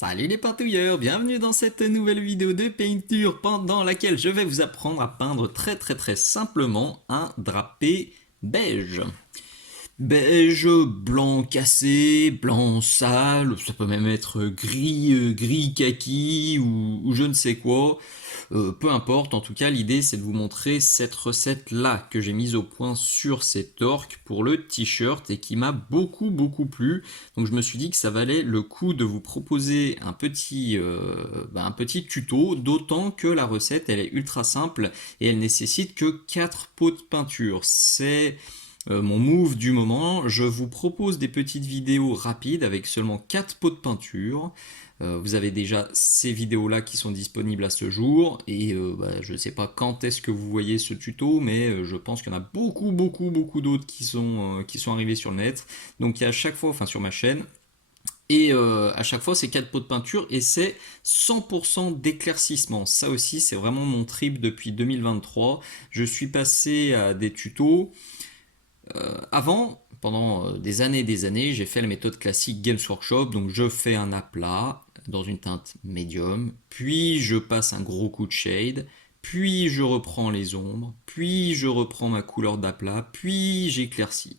Salut les pintouilleurs, bienvenue dans cette nouvelle vidéo de peinture pendant laquelle je vais vous apprendre à peindre très simplement un drapé beige. Beige, blanc cassé, blanc sale, ça peut même être gris, gris kaki ou je ne sais quoi. Peu importe, en tout cas l'idée c'est de vous montrer cette recette là que j'ai mise au point sur cet orque pour le t-shirt et qui m'a beaucoup plu. Donc je me suis dit que ça valait le coup de vous proposer un petit tuto, d'autant que la recette elle est ultra simple et elle nécessite que 4 pots de peinture. C'est mon move du moment. Je vous propose des petites vidéos rapides avec seulement 4 pots de peinture. Vous avez déjà ces vidéos-là qui sont disponibles à ce jour. Et je ne sais pas quand est-ce que vous voyez ce tuto, mais je pense qu'il y en a beaucoup d'autres qui sont arrivés sur le net. Donc il y a à chaque fois, enfin sur ma chaîne, et à chaque fois, c'est 4 pots de peinture et c'est 100% d'éclaircissement. Ça aussi, c'est vraiment mon trip depuis 2023. Je suis passé à des tutos avant, pendant des années, j'ai fait la méthode classique Games Workshop. Donc je fais un aplat dans une teinte médium, puis je passe un gros coup de shade, puis je reprends les ombres, puis je reprends ma couleur d'aplat, puis j'éclaircis.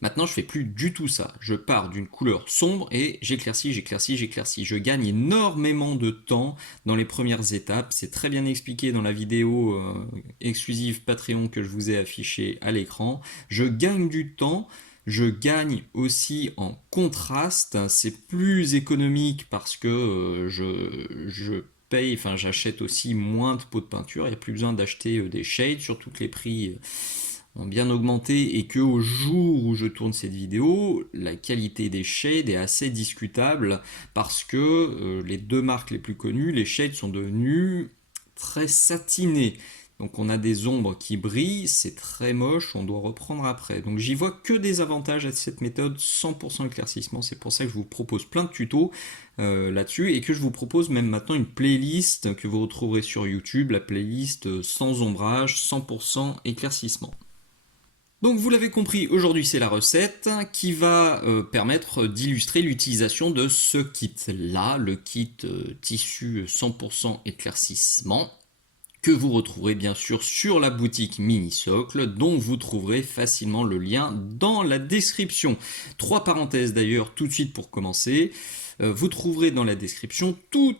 Maintenant, je fais plus du tout ça. Je pars d'une couleur sombre et j'éclaircis. Je gagne énormément de temps dans les premières étapes. C'est très bien expliqué dans la vidéo exclusive Patreon que je vous ai affichée à l'écran. Je gagne du temps. Je gagne aussi en contraste. C'est plus économique parce que je paye, enfin j'achète aussi moins de pots de peinture. Il n'y a plus besoin d'acheter des shades, surtout que les prix ont bien augmenté et que au jour où je tourne cette vidéo, la qualité des shades est assez discutable parce que les deux marques les plus connues, les shades sont devenus très satinés. Donc on a des ombres qui brillent, c'est très moche, on doit reprendre après. Donc j'y vois que des avantages à cette méthode 100% éclaircissement. C'est pour ça que je vous propose plein de tutos là-dessus et que je vous propose même maintenant une playlist que vous retrouverez sur YouTube, la playlist sans ombrage, 100% éclaircissement. Donc vous l'avez compris, aujourd'hui c'est la recette qui va permettre d'illustrer l'utilisation de ce kit-là, le kit tissu 100% éclaircissement, que vous retrouverez bien sûr sur la boutique Mini Socle, dont vous trouverez facilement le lien dans la description. Trois parenthèses d'ailleurs tout de suite pour commencer. Vous trouverez dans la description tout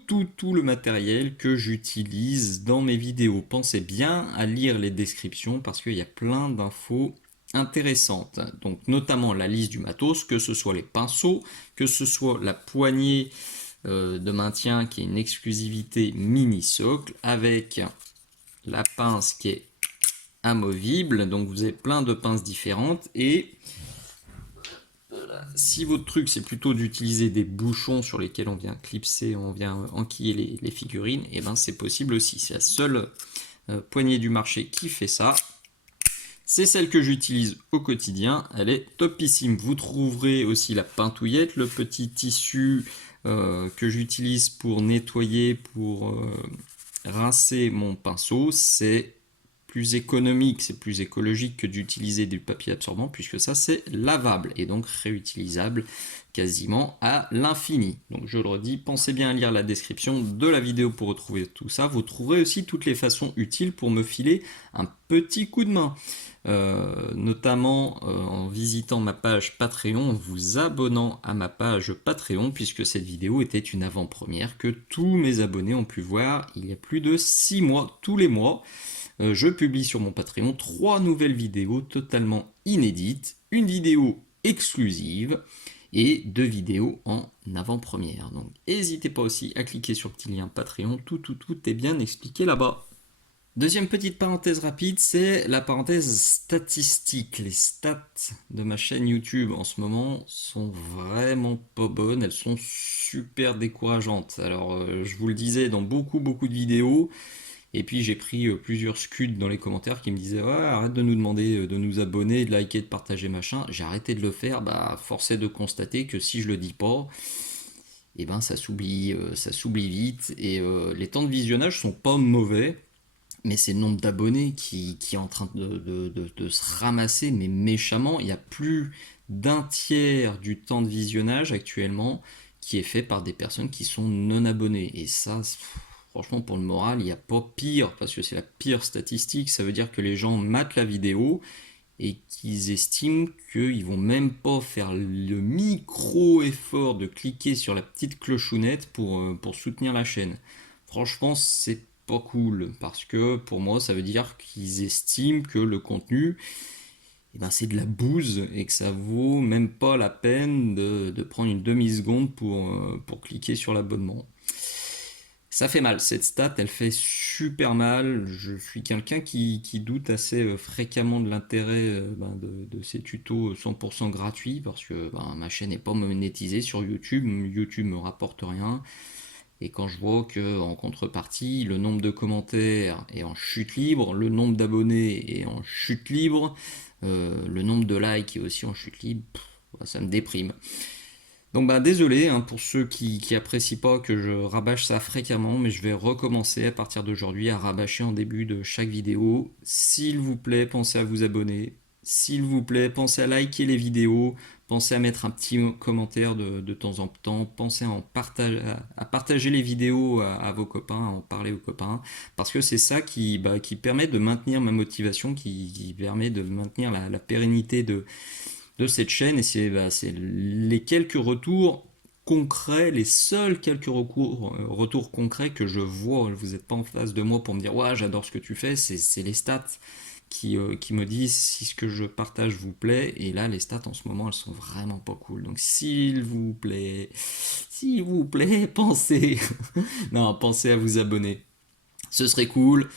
le matériel que j'utilise dans mes vidéos. Pensez bien à lire les descriptions parce qu'il y a plein d'infos intéressantes. Donc notamment la liste du matos, que ce soit les pinceaux, que ce soit la poignée de maintien qui est une exclusivité Mini Socle avec la pince qui est amovible. Donc vous avez plein de pinces différentes et si votre truc c'est plutôt d'utiliser des bouchons sur lesquels on vient clipser, on vient enquiller les figurines, et ben c'est possible aussi. C'est la seule poignée du marché qui fait ça. C'est celle que j'utilise au quotidien, elle est topissime. Vous trouverez aussi la pintouillette, le petit tissu que j'utilise pour nettoyer, pour rincer mon pinceau. C'est plus économique, c'est plus écologique que d'utiliser du papier absorbant puisque ça c'est lavable et donc réutilisable quasiment à l'infini. Donc je le redis, pensez bien à lire la description de la vidéo pour retrouver tout ça. Vous trouverez aussi toutes les façons utiles pour me filer un petit coup de main. Notamment en visitant ma page Patreon, en vous abonnant à ma page Patreon, puisque cette vidéo était une avant-première que tous mes abonnés ont pu voir il y a plus de 6 mois, tous les mois. Je publie sur mon Patreon 3 nouvelles vidéos totalement inédites, une vidéo exclusive et 2 vidéos en avant-première. Donc n'hésitez pas aussi à cliquer sur le petit lien Patreon, tout est bien expliqué là-bas. Deuxième petite parenthèse rapide, c'est la parenthèse statistique. Les stats de ma chaîne YouTube en ce moment sont vraiment pas bonnes, elles sont super décourageantes. Alors je vous le disais dans beaucoup de vidéos, et puis j'ai pris plusieurs scuds dans les commentaires qui me disaient ouais, arrête de nous demander de nous abonner, de liker, de partager machin. J'ai arrêté de le faire, force est de constater que si je le dis pas, et ben ça s'oublie vite et les temps de visionnage sont pas mauvais. Mais c'est le nombre d'abonnés qui est en train de se ramasser, mais méchamment. Il y a plus d'un tiers du temps de visionnage actuellement qui est fait par des personnes qui sont non abonnées. Et ça, franchement, pour le moral, il n'y a pas pire, parce que c'est la pire statistique. Ça veut dire que les gens matent la vidéo et qu'ils estiment qu'ils vont même pas faire le micro-effort de cliquer sur la petite clochounette pour soutenir la chaîne. Franchement, c'est pas cool, parce que pour moi, ça veut dire qu'ils estiment que le contenu, eh ben, c'est de la bouse et que ça vaut même pas la peine de prendre une demi-seconde pour cliquer sur l'abonnement. Ça fait mal, cette stat, elle fait super mal. Je suis quelqu'un qui doute assez fréquemment de l'intérêt de ces tutos 100% gratuits parce que ma chaîne n'est pas monétisée sur YouTube. YouTube me rapporte rien. Et quand je vois que en contrepartie, le nombre de commentaires est en chute libre, le nombre d'abonnés est en chute libre, le nombre de likes est aussi en chute libre, ça me déprime. Donc désolé pour ceux qui apprécient pas que je rabâche ça fréquemment, mais je vais recommencer à partir d'aujourd'hui à rabâcher en début de chaque vidéo. S'il vous plaît, pensez à vous abonner. S'il vous plaît, pensez à liker les vidéos. Pensez à mettre un petit commentaire de temps en temps. Pensez à partager les vidéos à vos copains, à en parler aux copains. Parce que c'est ça qui permet de maintenir ma motivation, qui permet de maintenir la pérennité de cette chaîne. Et c'est les quelques retours concrets, les seuls quelques retours concrets que je vois. Vous n'êtes pas en face de moi pour me dire ouais, j'adore ce que tu fais. C'est les stats qui me disent si ce que je partage vous plaît. Et là, les stats en ce moment, elles sont vraiment pas cool. Donc s'il vous plaît, pensez, non, pensez à vous abonner. Ce serait cool.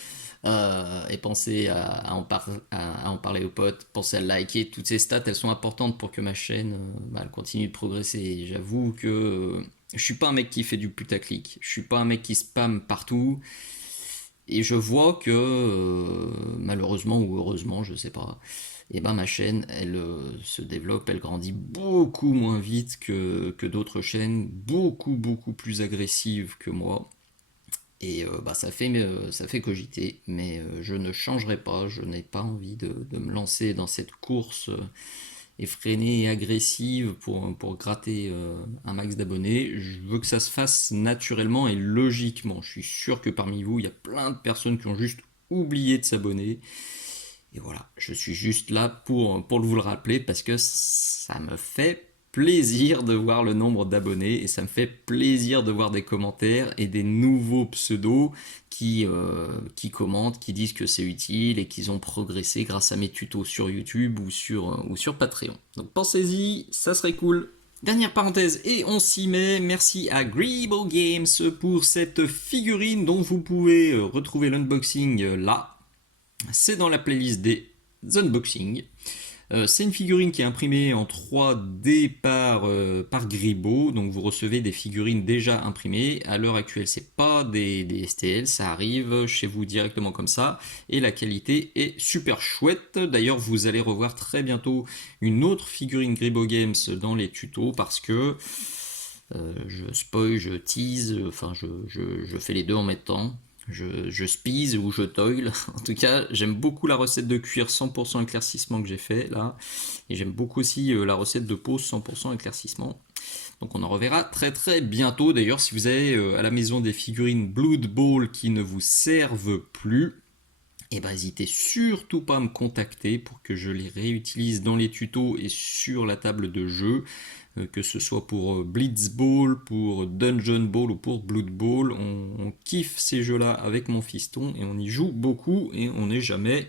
Et pensez à en parler aux potes, pensez à liker. Toutes ces stats, elles sont importantes pour que ma chaîne elle continue de progresser. Et j'avoue que je suis pas un mec qui fait du putaclic, je suis pas un mec qui spamme partout. Et je vois que malheureusement ou heureusement, je sais pas, et ma chaîne, elle se développe, elle grandit beaucoup moins vite que d'autres chaînes, beaucoup plus agressives que moi. Et ça fait cogiter, mais je ne changerai pas, je n'ai pas envie de me lancer dans cette course effrénée et agressive pour gratter un max d'abonnés. Je veux que ça se fasse naturellement et logiquement. Je suis sûr que parmi vous, il y a plein de personnes qui ont juste oublié de s'abonner. Et voilà, je suis juste là pour vous le rappeler parce que ça me fait plaisir de voir le nombre d'abonnés et ça me fait plaisir de voir des commentaires et des nouveaux pseudos qui commentent, qui disent que c'est utile et qu'ils ont progressé grâce à mes tutos sur YouTube ou sur Patreon. Donc pensez-y, ça serait cool. Dernière parenthèse, et on s'y met, merci à Greebo Games pour cette figurine dont vous pouvez retrouver l'unboxing là. C'est dans la playlist des unboxings. C'est une figurine qui est imprimée en 3D par Greebo, donc vous recevez des figurines déjà imprimées. À l'heure actuelle, c'est pas des STL, ça arrive chez vous directement comme ça, et la qualité est super chouette. D'ailleurs, vous allez revoir très bientôt une autre figurine Greebo Games dans les tutos parce que je spoil, je tease, enfin je fais les deux en même temps. Je spise ou je toile. En tout cas, j'aime beaucoup la recette de cuir 100% éclaircissement que j'ai fait là. Et j'aime beaucoup aussi la recette de pose 100% éclaircissement. Donc on en reverra très bientôt. D'ailleurs, si vous avez à la maison des figurines Blood Bowl qui ne vous servent plus, et n'hésitez surtout pas à me contacter pour que je les réutilise dans les tutos et sur la table de jeu, que ce soit pour Blitzball, pour Dungeon Ball ou pour Blood Bowl. On kiffe ces jeux-là avec mon fiston et on y joue beaucoup et on n'est jamais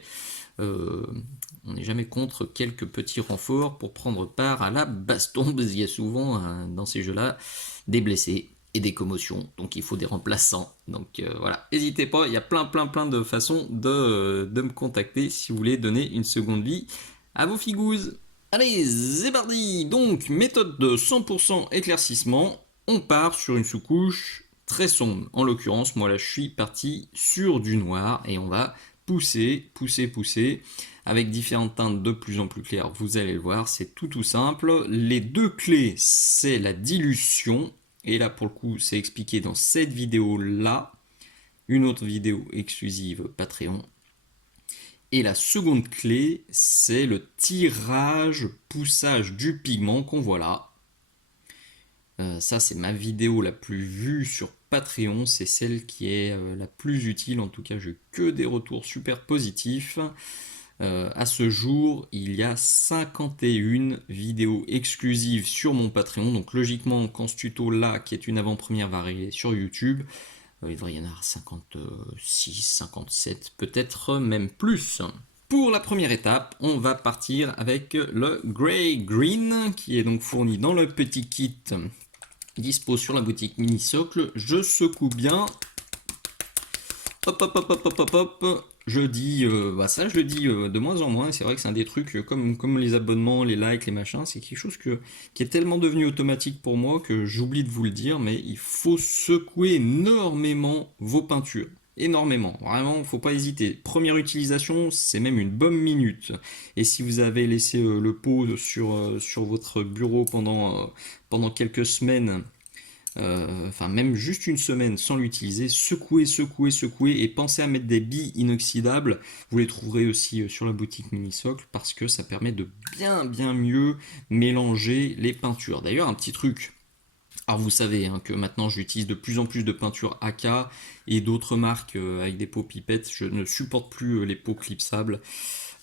contre quelques petits renforts pour prendre part à la baston, parce qu'il y a souvent dans ces jeux-là des blessés et des commotions, donc il faut des remplaçants. Donc voilà, n'hésitez pas, il y a plein de façons de me contacter si vous voulez donner une seconde vie à vos figouses. Allez, c'est parti. Donc méthode de 100% éclaircissement, on part sur une sous-couche très sombre. En l'occurrence, moi là je suis parti sur du noir et on va pousser avec différentes teintes de plus en plus claires. Vous allez le voir, c'est tout simple. Les deux clés, c'est la dilution. Et là, pour le coup, c'est expliqué dans cette vidéo-là. Une autre vidéo exclusive Patreon. Et la seconde clé, c'est le tirage, poussage du pigment qu'on voit là. Ça, c'est ma vidéo la plus vue sur Patreon. C'est celle qui est la plus utile. En tout cas, j'ai que des retours super positifs. À ce jour, il y a 51 vidéos exclusives sur mon Patreon. Donc logiquement, quand ce tuto-là, qui est une avant-première, va arriver sur YouTube, il devrait y en avoir 56, 57, peut-être même plus. Pour la première étape, on va partir avec le Grey Green, qui est donc fourni dans le petit kit dispo sur la boutique Mini Socle. Je secoue bien. Hop, hop, hop, hop, hop, hop, hop. Je dis, ça je le dis de moins en moins, c'est vrai que c'est un des trucs comme les abonnements, les likes, les machins, c'est quelque chose qui est tellement devenu automatique pour moi que j'oublie de vous le dire, mais il faut secouer énormément vos peintures. Énormément, vraiment, faut pas hésiter. Première utilisation, c'est même une bonne minute. Et si vous avez laissé le pot sur votre bureau pendant quelques semaines, enfin même juste une semaine sans l'utiliser, secouez, secouez, secouez et pensez à mettre des billes inoxydables. Vous les trouverez aussi sur la boutique Mini Socle parce que ça permet de bien mieux mélanger les peintures. D'ailleurs, un petit truc. Alors vous savez hein, que maintenant j'utilise de plus en plus de peintures AK et d'autres marques avec des pots pipettes. Je ne supporte plus les pots clipsables.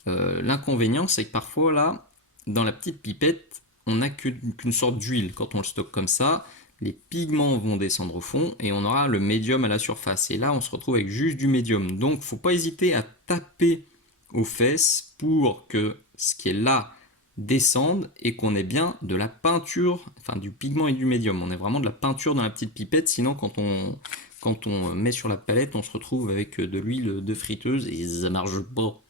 L'inconvénient c'est que parfois là, dans la petite pipette, on n'a qu'une sorte d'huile quand on le stocke comme ça. Les pigments vont descendre au fond et on aura le médium à la surface. Et là, on se retrouve avec juste du médium. Donc, faut pas hésiter à taper aux fesses pour que ce qui est là descende et qu'on ait bien de la peinture, enfin du pigment et du médium. On ait vraiment de la peinture dans la petite pipette. Sinon, quand on met sur la palette, on se retrouve avec de l'huile de friteuse et ça marche pas.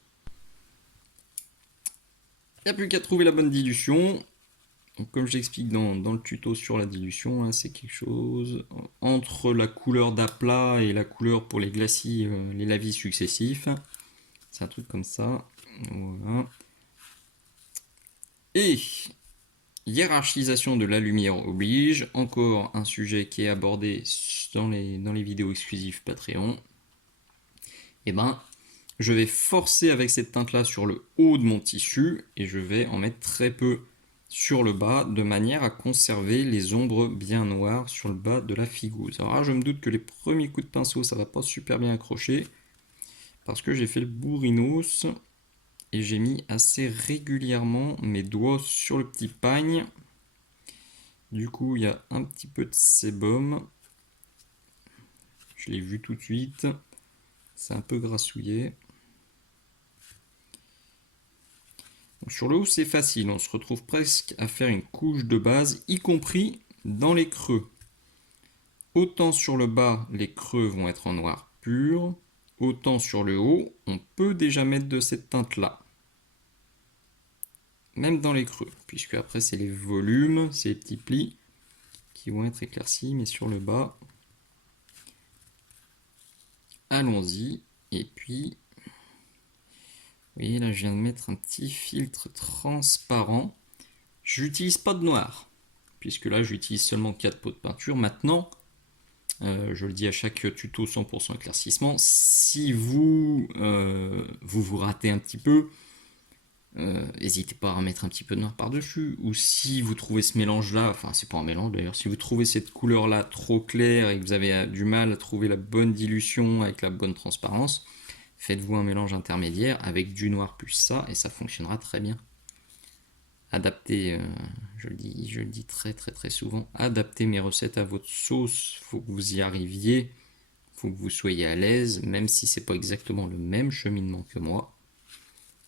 Il n'y a plus qu'à trouver la bonne dilution. Donc, comme j'explique dans le tuto sur la dilution, hein, c'est quelque chose entre la couleur d'aplat et la couleur pour les glacis, les lavis successifs. C'est un truc comme ça. Voilà. Et hiérarchisation de la lumière oblige. Encore un sujet qui est abordé dans les vidéos exclusives Patreon. Et ben, je vais forcer avec cette teinte là sur le haut de mon tissu et je vais en mettre très peu sur le bas de manière à conserver les ombres bien noires sur le bas de la figousse. Alors là, je me doute que les premiers coups de pinceau ça va pas super bien accrocher parce que j'ai fait le bourrinos et j'ai mis assez régulièrement mes doigts sur le petit pagne. Du coup, il y a un petit peu de sébum. Je l'ai vu tout de suite. C'est un peu grassouillé. Donc sur le haut, c'est facile. On se retrouve presque à faire une couche de base, y compris dans les creux. Autant sur le bas, les creux vont être en noir pur. Autant sur le haut, on peut déjà mettre de cette teinte-là. Même dans les creux, puisque après c'est les volumes, c'est les petits plis qui vont être éclaircis, mais sur le bas, allons-y. Et puis, vous voyez là, je viens de mettre un petit filtre transparent. J'utilise pas de noir, puisque là j'utilise seulement 4 pots de peinture. Maintenant, je le dis à chaque tuto 100% éclaircissement, si vous ratez un petit peu, n'hésitez pas à mettre un petit peu de noir par-dessus. Ou si vous trouvez ce mélange-là, enfin c'est pas un mélange d'ailleurs, si vous trouvez cette couleur-là trop claire et que vous avez du mal à trouver la bonne dilution avec la bonne transparence, faites-vous un mélange intermédiaire avec du noir plus ça et ça fonctionnera très bien. Adaptez, je le dis très souvent, adaptez mes recettes à votre sauce, faut que vous y arriviez, faut que vous soyez à l'aise, même si c'est pas exactement le même cheminement que moi,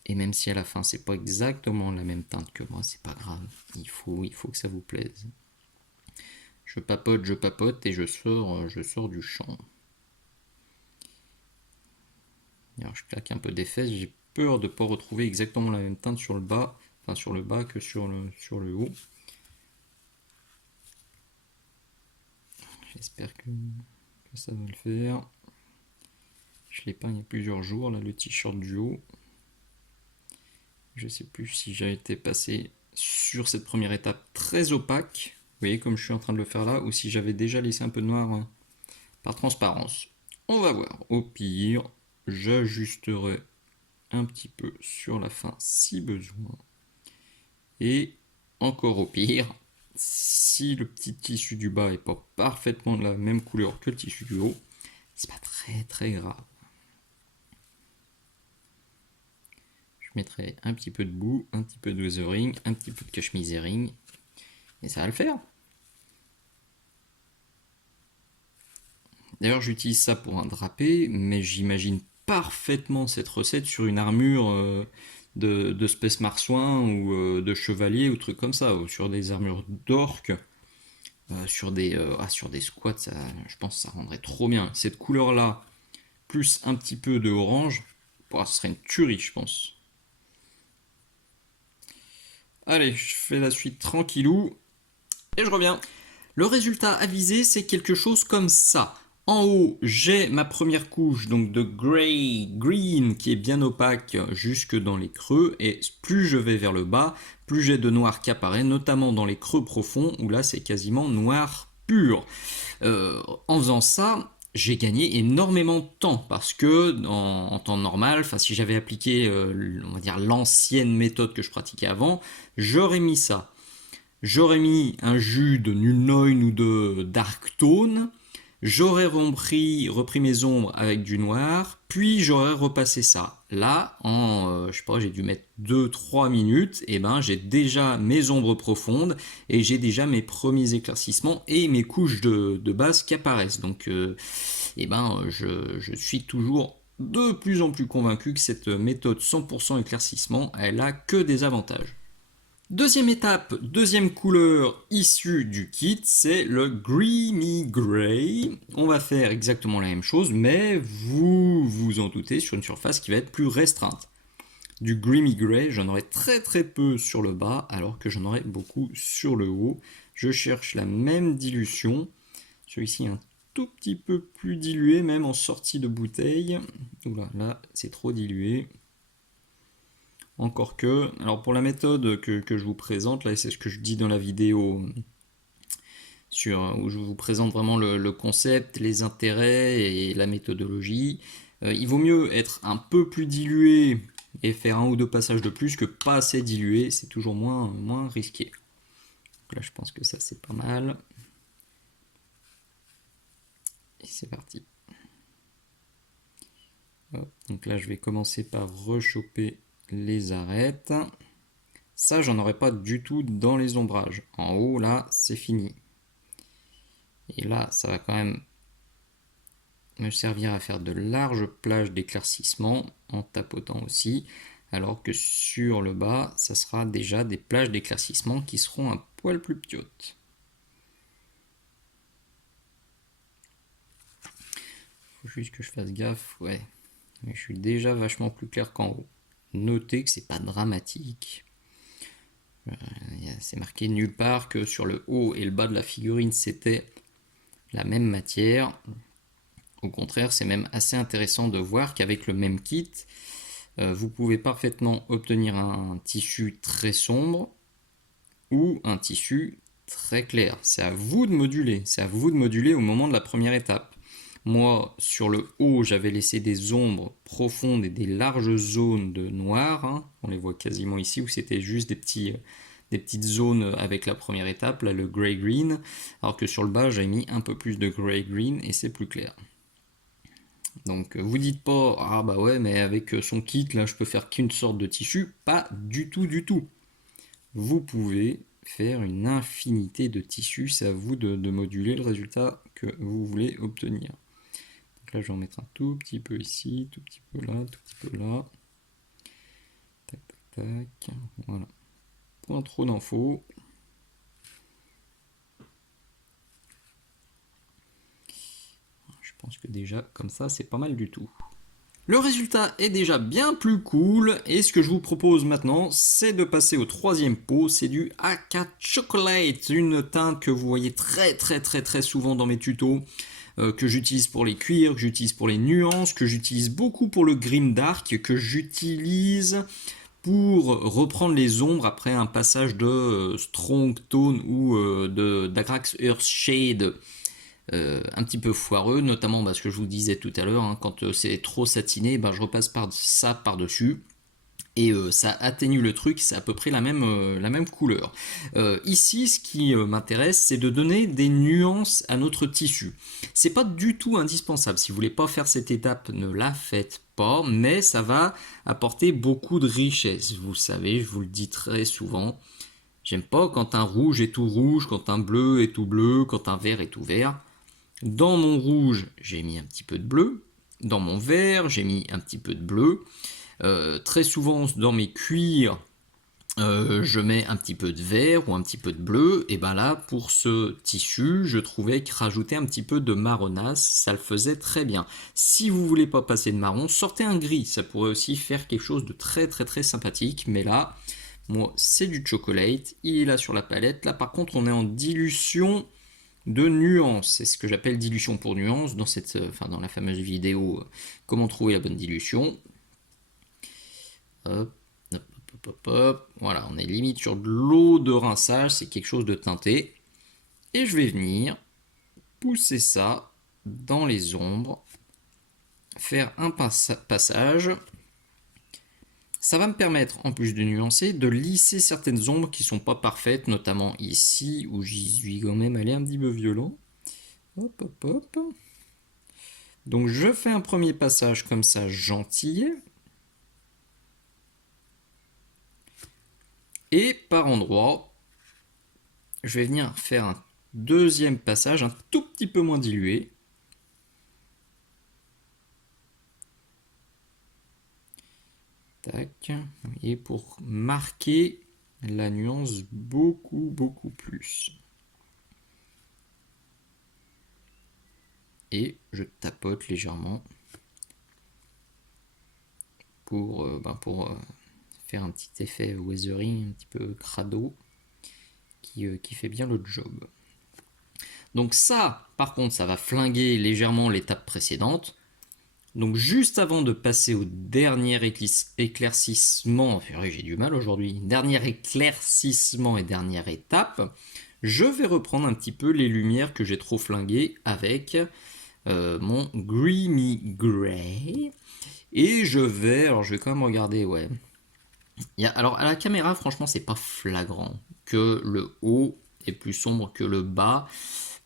et même si à la fin c'est pas exactement la même teinte que moi, c'est pas grave, il faut que ça vous plaise. Je papote et je sors du champ. Alors je claque un peu des fesses, j'ai peur de ne pas retrouver exactement la même teinte sur le bas, enfin sur le bas que sur le haut. J'espère que ça va le faire. Je l'ai peint il y a plusieurs jours, là le t-shirt du haut. Je sais plus si j'ai été passé sur cette première étape très opaque, vous voyez comme je suis en train de le faire là, ou si j'avais déjà laissé un peu de noir par transparence. On va voir. Au pire, j'ajusterai un petit peu sur la fin si besoin. Et encore au pire, si le petit tissu du bas n'est pas parfaitement de la même couleur que le tissu du haut, c'est pas très très grave. Je mettrai un petit peu de bout, un petit peu de weathering, un petit peu de cachemiseering, et ça va le faire. D'ailleurs, j'utilise ça pour un drapé, mais j'imagine parfaitement cette recette sur une armure de Space Marsouin ou de chevalier ou truc comme ça, ou sur des armures d'orques, sur des squats, ça, je pense que ça rendrait trop bien. Cette couleur-là, plus un petit peu de orange, ce serait une tuerie, je pense. Allez, je fais la suite tranquillou, et je reviens. Le résultat avisé, c'est quelque chose comme ça. En haut, j'ai ma première couche donc de green qui est bien opaque jusque dans les creux, et plus je vais vers le bas, plus j'ai de noir qui apparaît, notamment dans les creux profonds où là c'est quasiment noir pur. En faisant ça, j'ai gagné énormément de temps parce que en temps normal, si j'avais appliqué on va dire l'ancienne méthode que je pratiquais avant, j'aurais mis ça. J'aurais mis un jus de Nullnoin ou de Dark Tone, j'aurais repris mes ombres avec du noir, puis j'aurais repassé ça. Là, je sais pas, j'ai dû mettre 2-3 minutes, et ben j'ai déjà mes ombres profondes, et j'ai déjà mes premiers éclaircissements et mes couches de base qui apparaissent. Donc, je suis toujours de plus en plus convaincu que cette méthode 100% éclaircissement, elle a que des avantages. Deuxième étape, deuxième couleur issue du kit, c'est le Greeny Grey. On va faire exactement la même chose, mais vous vous en doutez, sur une surface qui va être plus restreinte. Du Greeny Grey, j'en aurai très très peu sur le bas, alors que j'en aurai beaucoup sur le haut. Je cherche la même dilution. Celui-ci est un tout petit peu plus dilué, même en sortie de bouteille. Oula, là, c'est trop dilué. Encore que, alors pour la méthode que je vous présente, là c'est ce que je dis dans la vidéo où je vous présente vraiment le concept, les intérêts et la méthodologie, il vaut mieux être un peu plus dilué et faire un ou deux passages de plus que pas assez dilué, c'est toujours moins risqué. Donc là je pense que ça c'est pas mal. Et c'est parti. Hop, donc là je vais commencer par rechoper les arêtes. Ça, j'en aurais pas du tout dans les ombrages. En haut, là, c'est fini. Et là, ça va quand même me servir à faire de larges plages d'éclaircissement en tapotant aussi. Alors que sur le bas, ça sera déjà des plages d'éclaircissement qui seront un poil plus petites. Faut juste que je fasse gaffe, ouais. Mais je suis déjà vachement plus clair qu'en haut. Notez que c'est pas dramatique. C'est marqué nulle part que sur le haut et le bas de la figurine c'était la même matière. Au contraire, c'est même assez intéressant de voir qu'avec le même kit, vous pouvez parfaitement obtenir un tissu très sombre ou un tissu très clair. C'est à vous de moduler. C'est à vous de moduler au moment de la première étape. Moi, sur le haut, j'avais laissé des ombres profondes et des larges zones de noir. Hein. On les voit quasiment ici, où c'était juste des petites zones avec la première étape, là le grey-green. Alors que sur le bas, j'ai mis un peu plus de grey-green et c'est plus clair. Donc vous dites pas, ah bah ouais, mais avec son kit, là, je peux faire qu'une sorte de tissu. Pas du tout, du tout. Vous pouvez faire une infinité de tissus, c'est à vous de moduler le résultat que vous voulez obtenir. Là, je vais en mettre un tout petit peu ici, tout petit peu là, tout petit peu là. Tac, tac, tac. Voilà. Point trop d'infos. Je pense que déjà, comme ça, c'est pas mal du tout. Le résultat est déjà bien plus cool, et ce que je vous propose maintenant, c'est de passer au troisième pot, c'est du Aka Chocolate, une teinte que vous voyez très souvent dans mes tutos, que j'utilise pour les cuirs, que j'utilise pour les nuances, que j'utilise beaucoup pour le grimdark, que j'utilise pour reprendre les ombres après un passage de Strong Tone ou d'Agrax Earthshade un petit peu foireux, notamment parce que je vous disais tout à l'heure, hein, quand c'est trop satiné, je repasse ça par-dessus. et ça atténue le truc, c'est à peu près la même couleur. Ici, ce qui m'intéresse, c'est de donner des nuances à notre tissu. C'est pas du tout indispensable. Si vous voulez pas faire cette étape, ne la faites pas, mais ça va apporter beaucoup de richesse. Vous savez, je vous le dis très souvent. J'aime pas quand un rouge est tout rouge, quand un bleu est tout bleu, quand un vert est tout vert. Dans mon rouge, j'ai mis un petit peu de bleu. Dans mon vert, j'ai mis un petit peu de bleu. Très souvent, dans mes cuirs, je mets un petit peu de vert ou un petit peu de bleu. Et ben là, pour ce tissu, je trouvais que rajouter un petit peu de marronasse, ça le faisait très bien. Si vous voulez pas passer de marron, sortez un gris. Ça pourrait aussi faire quelque chose de très très très sympathique. Mais là, moi, c'est du chocolate. Il est là sur la palette. Là, par contre, on est en dilution de nuances. C'est ce que j'appelle dilution pour nuance dans dans la fameuse vidéo comment trouver la bonne dilution. Hop, hop, hop, hop, hop. Voilà, on est limite sur de l'eau de rinçage, c'est quelque chose de teinté. Et je vais venir pousser ça dans les ombres, faire un passage. Ça va me permettre, en plus de nuancer, de lisser certaines ombres qui sont pas parfaites, notamment ici, où j'y suis quand même allé un petit peu violent. Hop, hop, hop. Donc je fais un premier passage comme ça, gentil. Et par endroit, je vais venir faire un deuxième passage, un tout petit peu moins dilué. Tac, et pour marquer la nuance beaucoup plus. Et je tapote légèrement pour faire un petit effet weathering, un petit peu crado, qui fait bien le job. Donc ça, par contre, ça va flinguer légèrement l'étape précédente. Donc juste avant de passer au dernier éclaircissement, j'ai du mal aujourd'hui, dernier éclaircissement et dernière étape, je vais reprendre un petit peu les lumières que j'ai trop flinguées avec mon Dreamy Gray. Et je vais quand même regarder, ouais. Alors à la caméra, franchement, c'est pas flagrant que le haut est plus sombre que le bas.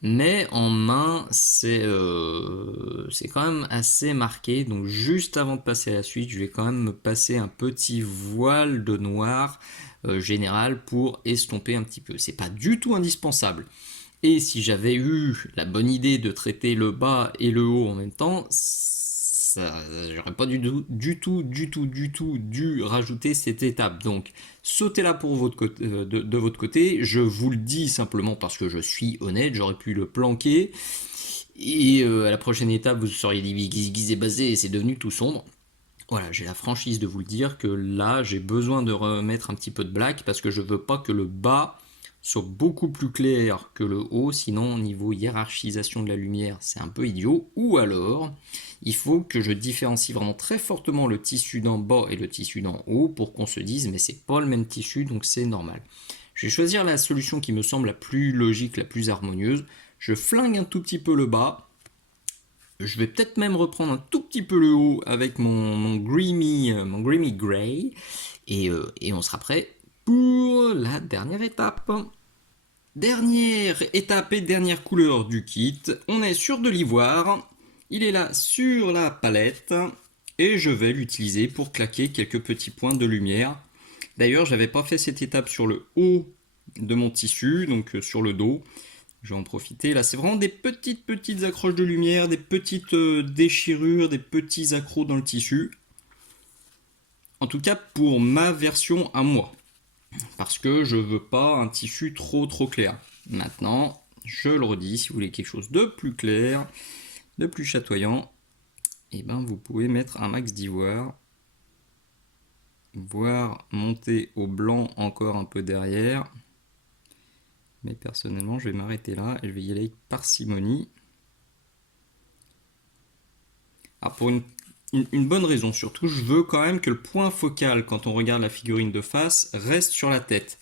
Mais en main, c'est quand même assez marqué. Donc juste avant de passer à la suite, je vais quand même me passer un petit voile de noir général pour estomper un petit peu. C'est pas du tout indispensable. Et si j'avais eu la bonne idée de traiter le bas et le haut en même temps, j'aurais pas du tout dû rajouter cette étape. Donc sautez là pour votre côté, de votre côté. Je vous le dis simplement parce que je suis honnête, j'aurais pu le planquer. Et à la prochaine étape, vous seriez dit guisé basé et c'est devenu tout sombre. Voilà, j'ai la franchise de vous le dire que là, j'ai besoin de remettre un petit peu de black parce que je veux pas que le bas soit beaucoup plus clair que le haut, sinon au niveau hiérarchisation de la lumière, c'est un peu idiot. Ou alors, il faut que je différencie vraiment très fortement le tissu d'en bas et le tissu d'en haut pour qu'on se dise mais c'est pas le même tissu, donc c'est normal. Je vais choisir la solution qui me semble la plus logique, la plus harmonieuse. Je flingue un tout petit peu le bas. Je vais peut-être même reprendre un tout petit peu le haut avec mon Dreamy Gray. Et on sera prêt pour la dernière étape. Dernière étape et dernière couleur du kit. On est sur de l'ivoire. Il est là sur la palette. Et je vais l'utiliser pour claquer quelques petits points de lumière. D'ailleurs, j'avais pas fait cette étape sur le haut de mon tissu, donc sur le dos. Je vais en profiter. Là, c'est vraiment des petites accroches de lumière, des petites déchirures, des petits accros dans le tissu. En tout cas, pour ma version à moi. Parce que je veux pas un tissu trop clair. Maintenant, je le redis, si vous voulez quelque chose de plus clair, de plus chatoyant, et ben vous pouvez mettre un max d'ivoire. Voire monter au blanc encore un peu derrière. Mais personnellement, je vais m'arrêter là et je vais y aller avec parcimonie. Alors pour une bonne raison surtout, je veux quand même que le point focal, quand on regarde la figurine de face, reste sur la tête.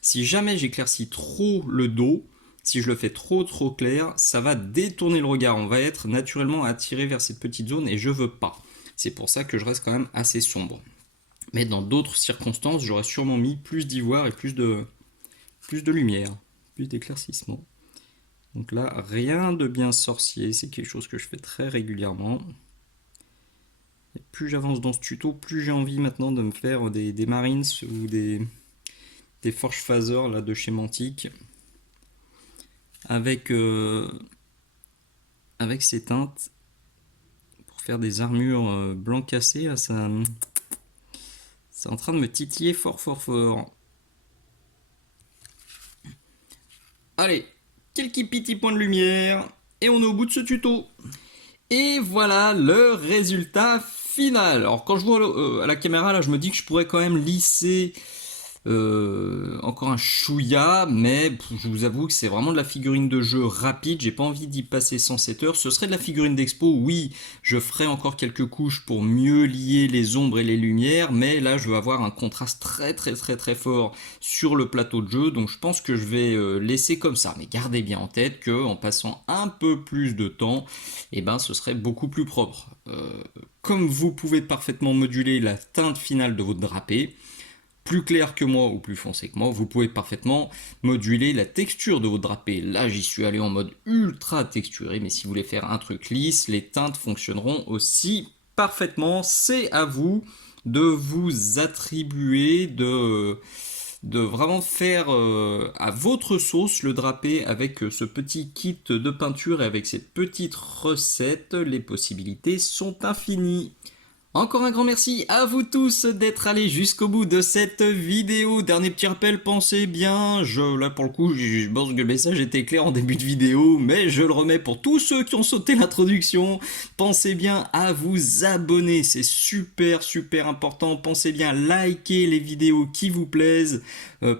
Si jamais j'éclaircis trop le dos, si je le fais trop clair, ça va détourner le regard. On va être naturellement attiré vers cette petite zone et je veux pas. C'est pour ça que je reste quand même assez sombre. Mais dans d'autres circonstances, j'aurais sûrement mis plus d'ivoire et plus de lumière, plus d'éclaircissement. Donc là, rien de bien sorcier, c'est quelque chose que je fais très régulièrement. Et plus j'avance dans ce tuto, plus j'ai envie maintenant de me faire des Marines ou des Forge Phaser là, de chez Mantic. Avec ces teintes pour faire des armures blanc cassé, là, ça, c'est en train de me titiller fort fort fort. Allez, quelques petits points de lumière et on est au bout de ce tuto. Et voilà le résultat final. Alors quand je vois à la caméra là, je me dis que je pourrais quand même lisser encore un chouïa, mais je vous avoue que c'est vraiment de la figurine de jeu rapide, j'ai pas envie d'y passer 107 heures. Ce serait de la figurine d'expo, oui, je ferai encore quelques couches pour mieux lier les ombres et les lumières, mais là je veux avoir un contraste très très très très fort sur le plateau de jeu, donc je pense que je vais laisser comme ça. Mais gardez bien en tête que en passant un peu plus de temps, et ben ce serait beaucoup plus propre. Comme vous pouvez parfaitement moduler la teinte finale de votre drapé, plus clair que moi ou plus foncé que moi, vous pouvez parfaitement moduler la texture de votre drapé. Là, j'y suis allé en mode ultra texturé, mais si vous voulez faire un truc lisse, les teintes fonctionneront aussi parfaitement. C'est à vous de vous attribuer, de vraiment faire à votre sauce le drapé avec ce petit kit de peinture et avec cette petite recette. Les possibilités sont infinies. Encore un grand merci à vous tous d'être allés jusqu'au bout de cette vidéo. Dernier petit rappel, pensez bien, là pour le coup, je pense que le message était clair en début de vidéo, mais je le remets pour tous ceux qui ont sauté l'introduction. Pensez bien à vous abonner, c'est super super important. Pensez bien à liker les vidéos qui vous plaisent.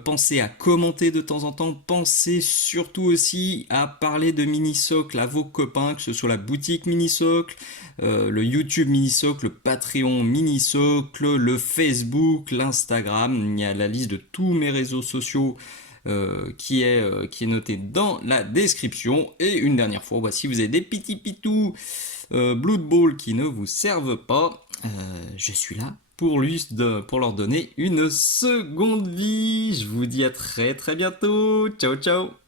Pensez à commenter de temps en temps. Pensez surtout aussi à parler de Minisocle à vos copains, que ce soit la boutique Minisocle, le YouTube Minisocle, le Patreon Minisocle, le Facebook, l'Instagram. Il y a la liste de tous mes réseaux sociaux qui est noté dans la description. Et une dernière fois, si vous avez des petits pitous Blood Bowl qui ne vous servent pas, je suis là pour leur donner une seconde vie. Je vous dis à très très bientôt. Ciao ciao.